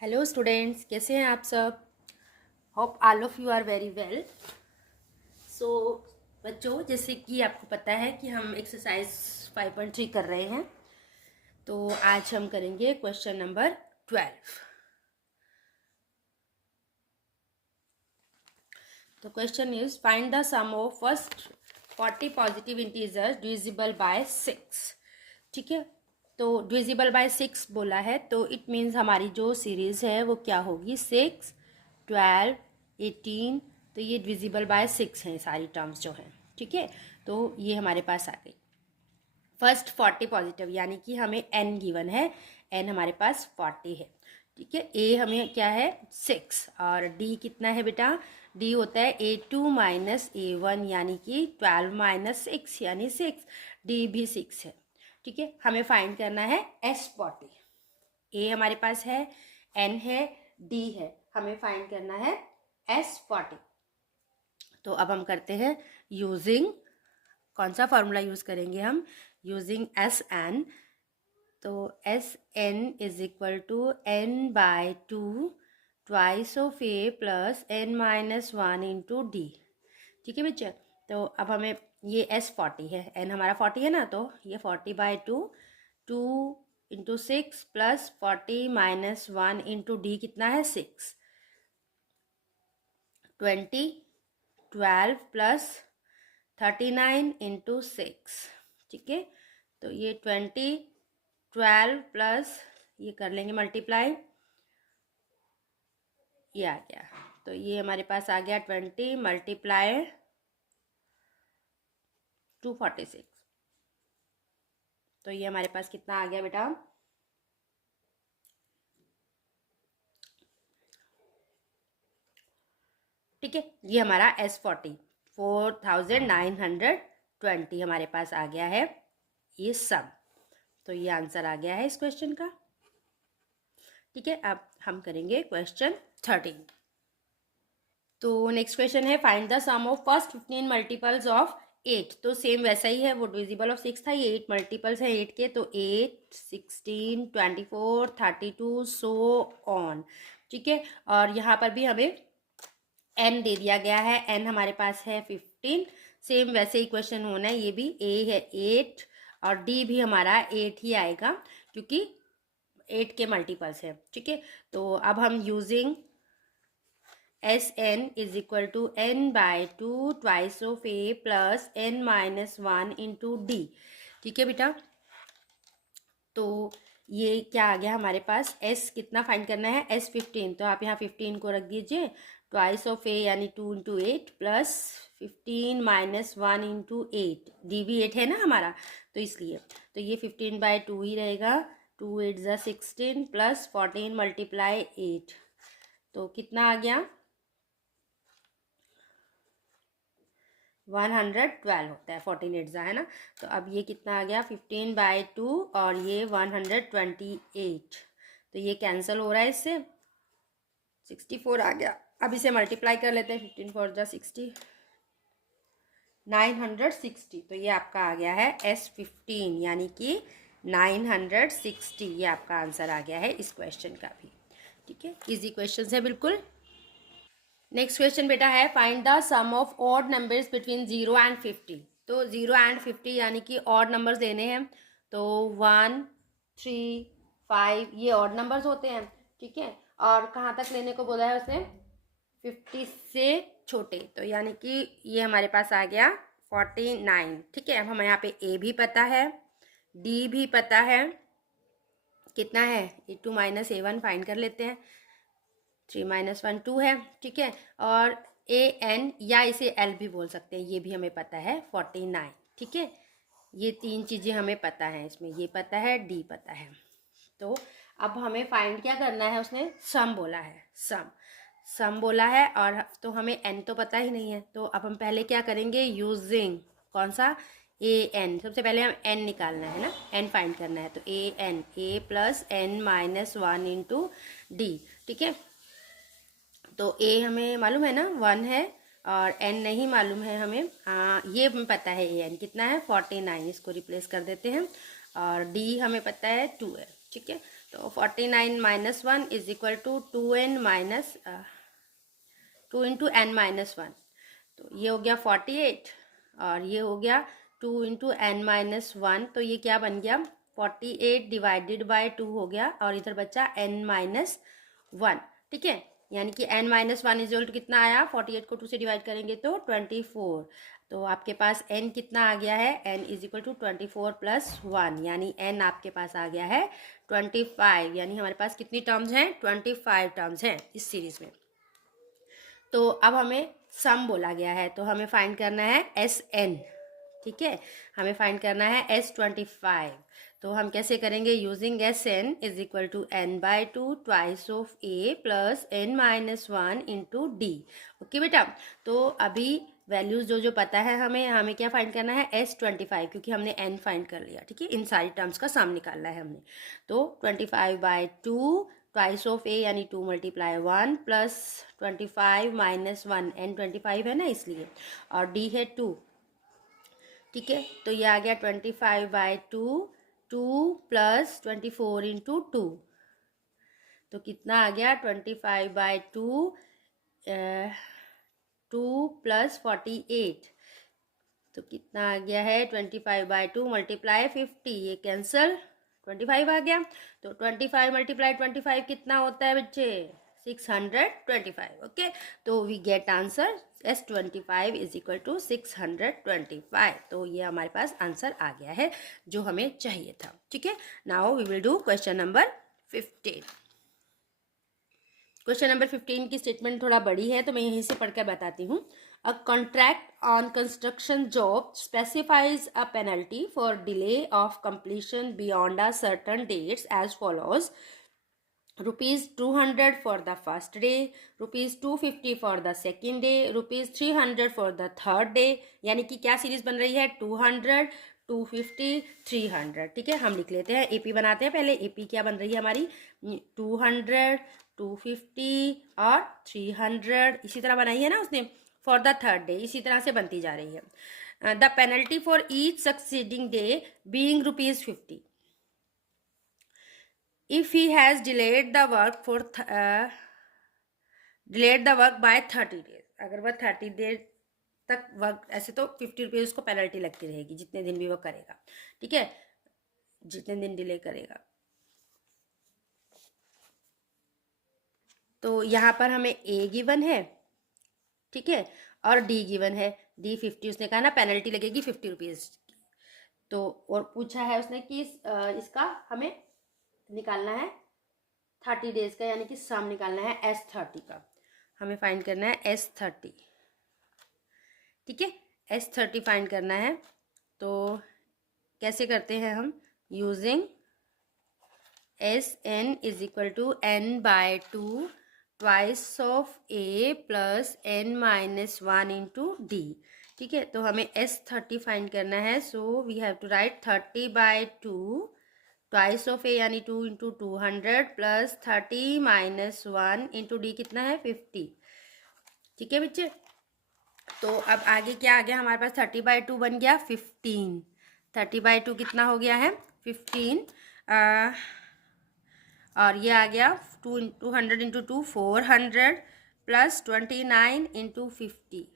Hello students, कैसे हैं आप सब। Hope all of you are very well. So बच्चों, जैसे कि आपको पता है कि हम एक्सरसाइज 5.3 कर रहे हैं, तो आज हम करेंगे क्वेश्चन नंबर 12। तो question is find the sum of first 40 positive integers divisible by 6। ठीक है, तो डिविजिबल बाय 6 बोला है, तो इट मीन्स हमारी जो सीरीज है वो क्या होगी, 6, 12, 18। तो ये डिविजिबल बाय 6 हैं सारी टर्म्स जो हैं। ठीक है, तो ये हमारे पास आ गई फर्स्ट 40 पॉजिटिव, यानी कि हमें n गिवन है, n हमारे पास 40 है। ठीक है, a हमें क्या है 6, और d कितना है बेटा, d होता है a2 माइनस a1, यानी कि 12 माइनस 6 यानी 6, d भी 6 है। ठीक है, हमें फाइंड करना है s40। a हमारे पास है, n है, d है, हमें फाइंड करना है s40। तो अब हम करते हैं यूजिंग, कौन सा फॉर्मूला यूज करेंगे हम, यूजिंग एस एन। तो S N is equal to N by 2 twice of A plus N minus 1 into D. ठीक है बच्चा, तो अब हमें ये एस 40 है, एन हमारा 40 है ना, तो ये 40/2, 2 into 6 plus 40 minus 1 into D कितना है 6, 20, 12 प्लस 39 इंटू 6। ठीक है, तो ये 20, 12 प्लस ये कर लेंगे मल्टीप्लाई, ये आ गया। तो ये हमारे पास आ गया 20 मल्टीप्लाई 246। तो ये हमारे पास कितना आ गया बेटा, ठीक है, ये हमारा S40 4920 हमारे पास आ गया है ये सम। तो ये आंसर आ गया है इस क्वेश्चन का। ठीक है, अब हम करेंगे क्वेश्चन 13। तो नेक्स्ट क्वेश्चन है find the sum of first 15 multiples of 8। तो सेम वैसा ही है, वो डिविजिबल ऑफ 6 था, ये 8 मल्टीपल्स है 8 के, तो 8, 16, 24, 32 सो ऑन। ठीक है, और यहाँ पर भी हमें n दे दिया गया है, n हमारे पास है 15। सेम वैसे ही क्वेश्चन होना है, ये भी a है 8 और d भी हमारा 8 ही आएगा, क्योंकि 8 के मल्टीपल्स है। ठीक है, तो अब हम using S N is equal to N by 2 twice of A plus N minus 1 into D. ठीक है बेटा, तो ये क्या आ गया हमारे पास, s कितना फाइंड करना है, s15। तो आप यहाँ 15 को रख दीजिए, ट्वाइस ऑफ ए यानी 2 into 8 plus 15 minus 1 into 8, D भी 8 है ना हमारा, तो इसलिए तो ये 15/2 ही रहेगा, 2 8 ज़ा 16 प्लस 14 मल्टीप्लाई 8, तो कितना आ गया 112 होता है, 14 8 ज़ा है ना। तो अब ये कितना आ गया 15/2 और ये 128, तो ये कैंसिल हो रहा है इससे, 64 आ गया। अब इसे मल्टीप्लाई कर लेते हैं, 15 4 ज़ा 60, 960। तो ये आपका आ गया है S15, यानी कि 960, ये आपका आंसर आ गया है इस क्वेश्चन का भी। ठीक है, इजी क्वेश्चन है बिल्कुल। नेक्स्ट क्वेश्चन बेटा है find the sum of odd numbers between 0 and 50। तो 0 एंड 50 यानी कि ऑड नंबर्स देने हैं, तो 1, 3, 5 ये ऑड नंबर्स होते हैं। ठीक है, और कहाँ तक लेने को बोला है उसने, 50 से छोटे, तो यानी कि ये हमारे पास आ गया 49। ठीक है, अब हमें यहाँ पे ए भी पता है, डी भी पता है, कितना है A2 माइनस A1 फाइंड कर लेते हैं, 3 माइनस 1 2 है। ठीक है, और AN या इसे L भी बोल सकते हैं, ये भी हमें पता है 49। ठीक है, ये तीन चीज़ें हमें पता है, इसमें ये पता है, डी पता है। तो अब हमें फाइंड क्या करना है, उसने सम बोला है, सम बोला है, और तो हमें n तो पता ही नहीं है, तो अब हम पहले क्या करेंगे, यूजिंग कौन सा an, सबसे पहले हम n निकालना है ना, n फाइंड करना है, तो an a plus N minus 1 into D. ठीक है, तो a हमें मालूम है ना 1 है, और n नहीं मालूम है हमें, ये हमें पता है an कितना है 49, इसको रिप्लेस कर देते हैं, और d हमें पता है 2 है। ठीक है। तो 49 minus 1 is equal to 2n minus 2 into n minus 1। तो ये हो गया 48 और ये हो गया 2 इंटू n माइनस 1। तो ये क्या बन गया 48 डिवाइडेड बाय 2 हो गया और इधर बचा n माइनस 1। ठीक है, यानी कि n minus 1 is equal to कितना आया, 48 को 2 से डिवाइड करेंगे तो 24। तो आपके पास n कितना आ गया है, n is equal to 24 plus 1, यानी n आपके पास आ गया है 25। यानी हमारे पास कितनी टर्म्स हैं, 25 टर्म्स हैं इस सीरीज में। तो अब हमें सम बोला गया है, तो हमें फाइंड करना है Sn। ठीक है, हमें फाइंड करना है S25। तो हम कैसे करेंगे, using Sn is equal to n/2 twice of a plus n minus 1 into D. Okay बेटा, तो अभी वैल्यूज जो जो पता है हमें क्या फाइंड करना है, S25, क्योंकि हमने n फाइंड कर लिया। ठीक है, इन सारी टर्म्स का सम निकालना है हमने। तो 25/2 ट्वाइस ऑफ ए यानी 2 मल्टीप्लाई 1 प्लस 25 माइनस 1, n 25 है ना इसलिए, और d है 2। ठीक है, तो ये आ गया 25/2, 2 प्लस 24 इंटू 2। तो कितना आ गया 25/2, 2 प्लस 48। तो कितना आ गया है 25/2 मल्टीप्लाई 50, ये कैंसल 25 आ गया। तो 25 मल्टीप्लाई 25 कितना होता है बच्चे, 625। ओके, तो we get answer S25 is equal to 625। तो ये हमारे पास आंसर आ गया है जो हमें चाहिए था। ठीक है, now we will do question number 15। Question number 15 की स्टेटमेंट थोड़ा बड़ी है तो मैं यहीं से पढ़कर बताती हूँ। A contract on construction job specifies a penalty for delay of completion beyond a certain dates as follows: ₹200 for the first day, ₹250 for the second day, ₹300 for the third day। यानी कि क्या सीरीज बन रही है, 200, 250, 300। ठीक है, हम लिख लेते हैं, एपी बनाते हैं पहले। एपी क्या बन रही है हमारी, 200, 250 और 300। इसी तरह बनाई है ना उसने फॉर द थर्ड डे, इसी तरह से बनती जा रही है। The penalty for each succeeding day being ₹50। if he has delayed the work by 30 days, अगर वह 30 डेज तक वर्क, ऐसे तो 50 रुपीज उसको पेनल्टी लगती रहेगी जितने दिन भी वो करेगा। ठीक है, जितने दिन डिले करेगा। तो यहाँ पर हमें ए गिवन है, ठीक है, और डी गिवन है। डी 50, उसने कहा ना पेनल्टी लगेगी 50 रुपीज। तो और पूछा है उसने कि इसका हमें निकालना है 30 डेज का, यानी कि सम निकालना है S30 का। हमें फाइंड करना है S30। ठीक है, S30 फाइंड करना है। तो कैसे करते हैं हम, using Sn is equal to n/2 twice of a plus n minus 1 into D. ठीक है, तो हमें S30 फाइंड करना है। So we have to write 30/2 twice of A यानी 2 into 200 plus 30 minus 1 into D कितना है, 50। ठीक है बच्चे, तो अब आगे क्या आ गया हमारे पास, 30/2 बन गया 15। 30/2 कितना हो गया है, 15। और ये आ गया 200 इंटू 2 400 प्लस 29 इंटू 50।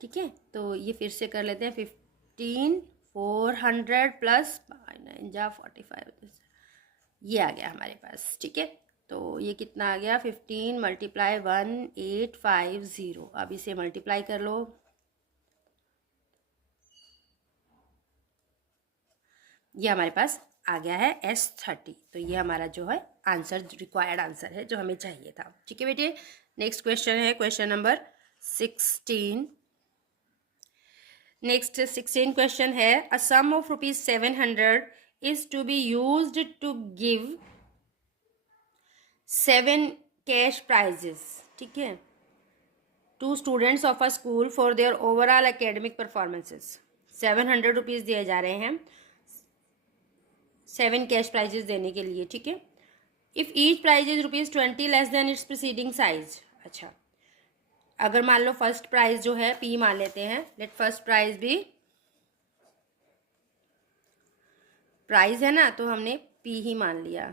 ठीक है, तो ये फिर से कर लेते हैं, 15 400 प्लस 45, ये आ गया हमारे पास। ठीक है, तो ये कितना आ गया, 15 मल्टीप्लाई 1850। अब इसे मल्टीप्लाई कर लो, ये हमारे पास आ गया है S30। तो ये हमारा जो है आंसर, रिक्वायर्ड आंसर है जो हमें चाहिए था। ठीक है बेटे, नेक्स्ट क्वेश्चन है क्वेश्चन नंबर 16। नेक्स्ट 16 क्वेश्चन है, a sum of ₹700 is to be used to give 7 cash prizes. ठीक है, to students of a school for their overall academic performances. 700 rupees दिए जा रहे हैं 7 कैश प्राइजेस देने के लिए। ठीक है, if each prize is ₹20 less than its preceding size. अच्छा, अगर मान लो फर्स्ट प्राइज जो है P मान लेते हैं, लेट फर्स्ट प्राइज भी प्राइज है ना, तो हमने पी ही मान लिया,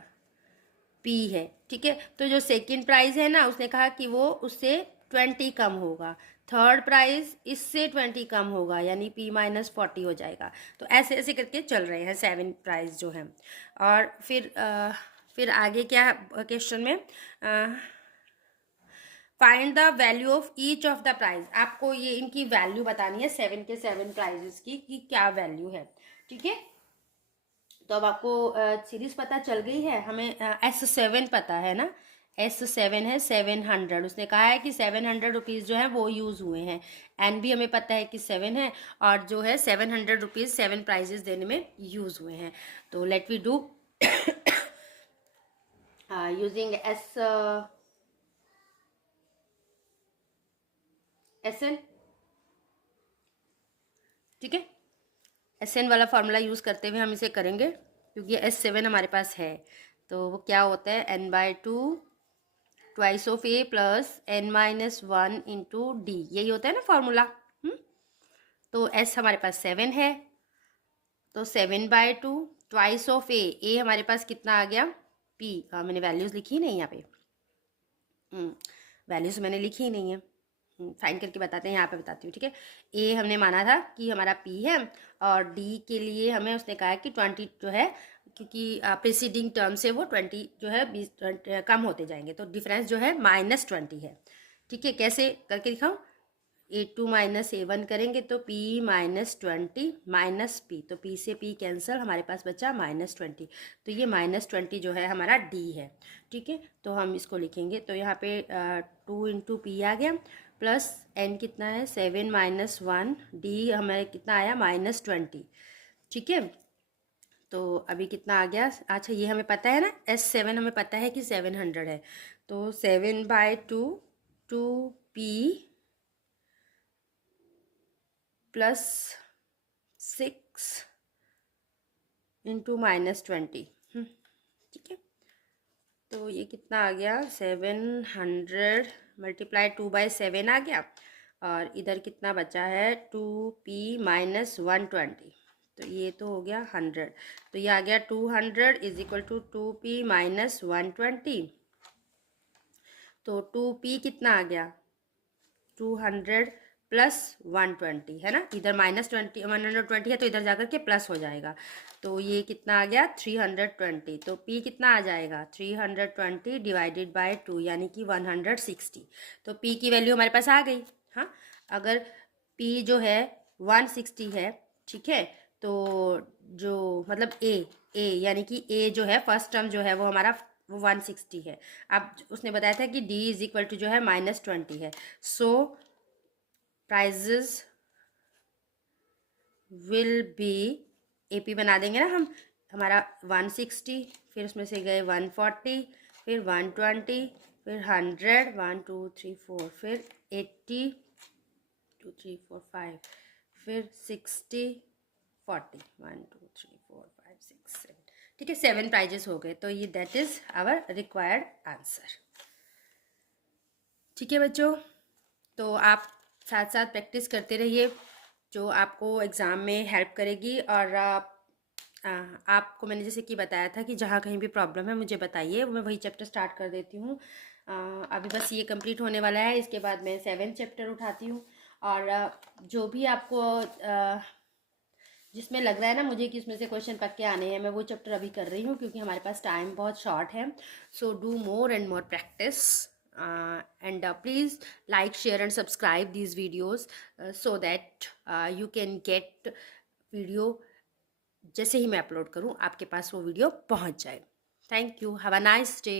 पी है, ठीक है। तो जो सेकंड प्राइस है ना, उसने कहा कि वो उससे 20 कम होगा, थर्ड प्राइस इससे 20 कम होगा, यानी पी माइनस 40 हो जाएगा। तो ऐसे ऐसे करके चल रहे हैं 7 प्राइस जो है। और फिर आगे क्या क्वेश्चन में, find the value of each of the prize. आपको ये इनकी वैल्यू बतानी है 7 के 7 प्राइजेस की, कि क्या वैल्यू है, ठीक है। तो अब आपको सीरीज पता चल गई है। हमें S7 पता है ना, S7 है 700। उसने कहा है कि 700 रुपीज़ जो है वो यूज़ हुए हैं। एन भी हमें पता है कि 7 है, और जो है 700 रुपीज़ 7 प्राइजेस देने में यूज़ हुए हैं। तो let we do using SN, ठीक है। SN वाला फार्मूला यूज़ करते हुए हम इसे करेंगे, क्योंकि S7 हमारे पास है। तो वो क्या होता है, n/2 twice of A plus n-1 into D, यही होता है ना फार्मूला। तो S हमारे पास 7 है, तो 7/2 ट्वाइस ऑफ ए हमारे पास कितना आ गया, P। मैंने वैल्यूज़ लिखी नहीं यहाँ पे, वैल्यूज़ मैंने लिखी ही नहीं है। फाइंड करके बताते हैं, यहाँ पे बताती हूँ, ठीक है। ए हमने माना था कि हमारा P है, और डी के लिए हमें उसने कहा है कि 20 जो है, क्योंकि प्रीसीडिंग टर्म से वो 20 जो है 20 कम होते जाएंगे, तो डिफरेंस जो है -20 है, ठीक है। कैसे करके दिखाऊँ, A2 माइनस A1 करेंगे तो P -20 माइनस P, तो P से P कैंसिल, हमारे पास बचा -20। तो ये -20 जो है हमारा D है, ठीक है। तो हम इसको लिखेंगे, तो यहाँ पे 2 इंटू P आ गया, प्लस N कितना है 7 -1, D हमारे कितना आया -20, ठीक है। तो अभी कितना आ गया, अच्छा ये हमें पता है ना, S7 हमें पता है कि 700 है, तो 7/2 2P प्लस 6 इंटू -20, ठीक है। तो ये कितना आ गया, 700 मल्टीप्लाई 2/7 आ गया, और इधर कितना बचा है 2P -120, तो ये तो हो गया 100। तो ये आ गया 200 इज इक्वल टू 2P -120। तो 2P कितना आ गया, 200 प्लस 120 है ना, इधर -20 120 है, तो इधर जाकर के प्लस हो जाएगा। तो ये कितना आ गया 320। तो P कितना आ जाएगा 320 डिवाइडेड बाय 2, यानी कि 160। तो P की वैल्यू हमारे पास आ गई। हाँ, अगर P जो है 160 है, ठीक है, तो जो मतलब A यानी कि A जो है फर्स्ट टर्म जो है वो हमारा वो 160 है। अब उसने बताया था कि D इज इक्वल टू जो है -20 है, सो प्राइजेस विल बी, AP बना देंगे ना हम, हमारा 160, फिर उसमें से गए 140, फिर 120, फिर 100, 1 2 3 4, फिर 80 2 3 4 5, फिर 60 40 1 2 3 4 5 6 7, ठीक है। 7 प्राइजेस हो गए, तो ये that is our required answer, ठीक है बच्चों। तो आप साथ साथ प्रैक्टिस करते रहिए, जो आपको एग्ज़ाम में हेल्प करेगी। और आपको मैंने जैसे कि बताया था कि जहाँ कहीं भी प्रॉब्लम है मुझे बताइए, मैं वही चैप्टर स्टार्ट कर देती हूँ। अभी बस ये कंप्लीट होने वाला है, इसके बाद मैं 7 चैप्टर उठाती हूँ। और जो भी आपको जिसमें लग रहा है ना मुझे कि इसमें से क्वेश्चन पक्के आने हैं, मैं वो चैप्टर अभी कर रही हूँ, क्योंकि हमारे पास टाइम बहुत शॉर्ट है। So do more and more practice, and please like, share and subscribe these videos so that you can get video जैसे ही मैं अपलोड करूँ आपके पास वो वीडियो पहुँच जाए। Thank you, have a nice day.